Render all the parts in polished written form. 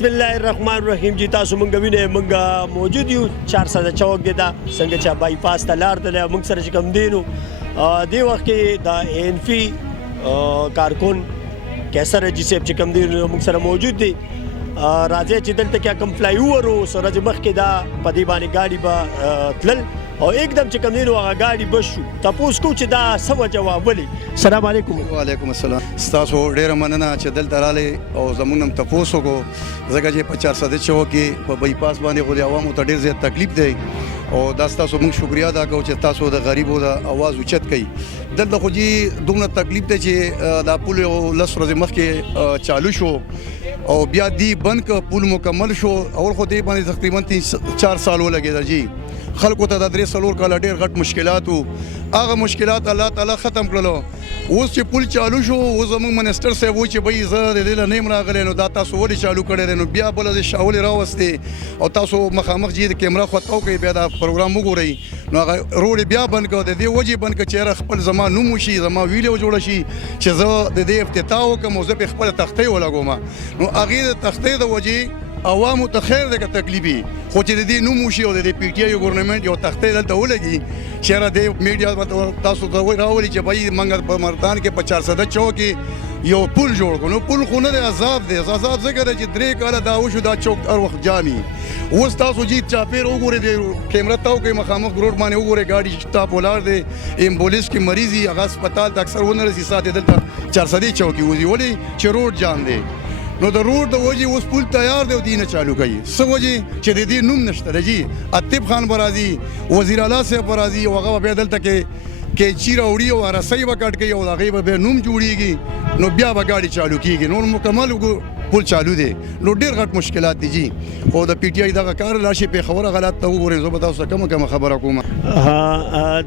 بسم الله الرحمن الرحیم جی تاسو مونږ وینئ مونږ موجود یو 400 چوک دی دا څنګه چې بائی پاس ته لار دی مونږ سره چې کوم دی نو دې وخت کې د انفي کارکون کیسر جی صاحب چې کوم دی مونږ سره موجود دی راځي چې دلته کې کوم فلای اوور او سره چې مخکې دا په دې باندې ګاډي به تلل او एकदम چې کوم دی نو هغه ګاډي بس شو تاسو کو چې دا سو جواب ولي السلام علیکم وعلیکم السلام تاسو ډیر مننه چې دلته رااله او زمونږ هم تاسو کو زګه چې 400 چوک کې په بائی پاس باندې خو د عوامو ته ډیر زیات تکلیف دی او دا تاسو موږ شکریا ادا کوو چې تاسو د غریبو د आवाज اوچت کړي دلته خو جی دومره تکلیف دی چې دا پول لس ورځې مخکې چالو شو او بیا دی بند ک پول مکمل شو او خو دې باندې تقریبا 3-4 سال ولګیدل جی خلکو ته د 3 کال ډیر غټ مشکلات وو هغه مشکلات الله تعالی ختم کړلو اوس چې پول چالو شو اوس زموږ منسټر صاحب و چې بای زه د دې نه راغلی نو دا تاسو ولې چالو کړی نو بیا بل د شاول راوستي او تاسو مخامخ جی د کیمرا خطو کوي بیا دا پروګرام وګورئ نو هغه روډ بیا بند کړ د دې وجې بند کړ چې خپل زما نوم شي زما ویډیو جوړ شي چې زه د دې افتتاح وکم او زه په خپل تختې ولګوم نو هغه د تختې د وجې عوامو ته خیر دغه تکلیفي خو چې د دې نوم وشي او د دې پی ټی آی ګورنمنت یو تختې دلته ولګي چې را د میډیا تاسو ته راولي چې بای منګ په مردان کې 400 چوک کې یو پل جوړ کړو پل خو نه عذاب دی عذاب څنګه چې 3 کاله دا وشو دا چوک هر وخت جامي اوس تاسو جی چاپیر وګورئ د کیمرا تاو کې مخامخ روډ باندې وګورئ ګاډي شتا بولار دی ایمبولینس کې مریضي هغه هسپتال ته اکثر ونه رسي ساتي دلته 400 چوک وي ولې چې روډ جام دی نو د روډ د وجې اوس پول تیار دی او دینه چالو کوي څه وجې چې د دې نوم نشته دی جی اتیب خان برازي وزیر اعلی صاحب برازي او هغه به دلته کې چیرې وړي او رسۍ به کټ کوي او هغه به نوم جوړیږي نو بیا به ګاډي چالو کیږي نور مکمل پول چالو دی نو ډیر غټ مشکلات دي جی او د پی ټی آی دغه کار لاشي په خبره غلط ته وګورئ زه به تاسو کوم خبره کوم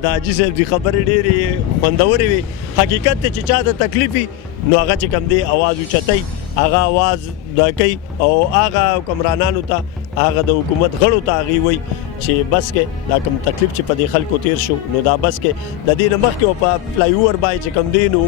دا جی صاحب دی خبرې ډېرې خوندورې وي حقیقت ته چې چا ته تکلیفي نو هغه چې کم دی आवाज اوچتای هغه आवाज دا کوي او هغه حکمرانانو ته هغه د حکومت غړو ته هغه وي چې بس کې دا کوم تکلیف چې په دې خلکو تیر شو نو دا بس کې د دې نه مخکې په فلای اوور باندې چې کم دی نو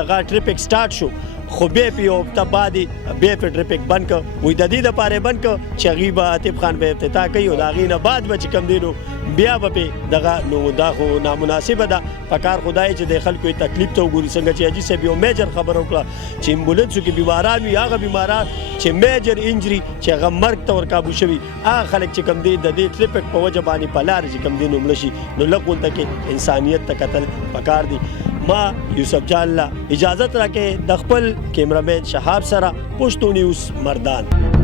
دغه ټریفک سٹارټ شو خو بیا په یو هفته بعد بیا په ټریفک بند کړ وایي د دې دپاره بند کړ چې هغوی به اتیب خان به افتتاح کوي او د هغې نه بعد به چې کوم دی نو بیا به پې دغه نو دا خو نامناسبه ده په کار خو دا چې د خلکو تکلیف ته وګوري څنګه چې حاجي صاحب یو میجر خبره وکړه چې امبولینسو کې بیماران وي هغه بیماران چې میجر انجري چې هغه مرګ ته ورکابو شوي هغه خلک چې کوم دی د دې ټریفک په وجه باندې په لارې چې کوم دی نو مړه شي نو لږ ورته کې انسانیت ته کتل پکار دی ما یوسف جان له اجازت راکې د خپل کیمرامین شهاب سره پښتو نیوز مردان